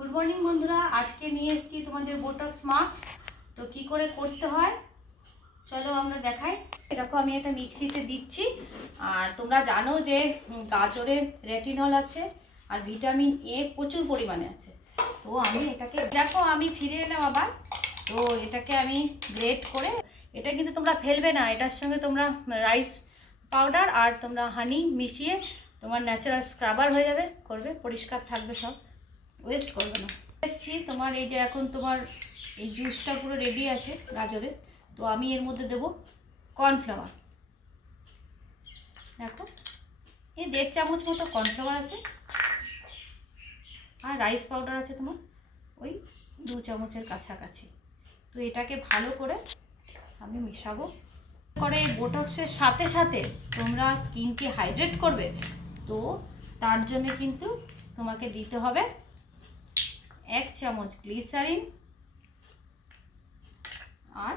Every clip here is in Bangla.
গুড মর্নিং বন্ধুরা, আজকে নিয়ে এসেছি তোমাদের বোটক্স মাস্ক। তো কি করে করতে হয় চলো আমরা দেখাই। দেখো আমি এটা মিক্সিতে দিচ্ছি। আর তোমরা জানো যে গাজরে রেটিনল আছে আর ভিটামিন এ প্রচুর পরিমাণে আছে। তো আমি এটাকে দেখো আমি ফিরে এলাম আবার। তো এটাকে আমি গ্রেট করে, এটা কিন্তু তোমরা ফেলবে না, এটার সঙ্গে তোমরা রাইস পাউডার আর তোমরা হানি মিশিয়ে তোমার ন্যাচারাল স্ক্রাবার হয়ে যাবে, করবে পরিষ্কার থাকবে, সব ওয়েস্ট করবে না। এসছি তোমার এই যে এখন তোমার এই জুসটা পুরো রেডি আছে গাজরের। তো আমি এর মধ্যে দেবো কর্নফ্লাওয়ার। দেখো এই 1.5 চামচ মতো কর্নফ্লাওয়ার আছে আর রাইস পাউডার আছে তোমার ওই 2 চামচের কাছাকাছি। তো এটাকে ভালো করে আমি মেশাবো। করে এই বোটক্সের সাথে সাথে তোমরা স্কিনকে হাইড্রেট করবে, তো তার জন্য কিন্তু তোমাকে দিতে হবে 1 চামচ গ্লিসারিন আর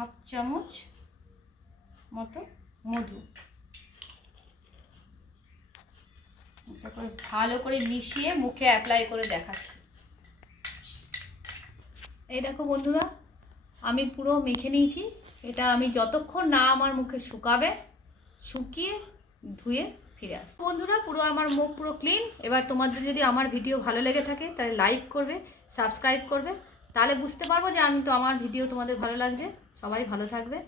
1/2 চামচ মতো মধু। তারপরে ভালো করে মিশিয়ে মুখে অ্যাপ্লাই করে দেখাচ্ছি। এই দেখো বন্ধুরা, আমি পুরো মেখে নিয়েছি। এটা আমি যতক্ষণ না আমার মুখে শুকাবে, শুকিয়ে ধুয়ে ফিরে আসবো। বন্ধুরা পুরো আমার মুখ পুরো ক্লিন। এবার তোমাদের যদি আমার ভিডিও ভালো লেগে থাকে তাহলে লাইক করবে, সাবস্ক্রাইব করবে, তাহলে বুঝতে পারবো যে আমি তো আমার ভিডিও তোমাদের ভালো লাগছে। সবাই ভালো থাকবে।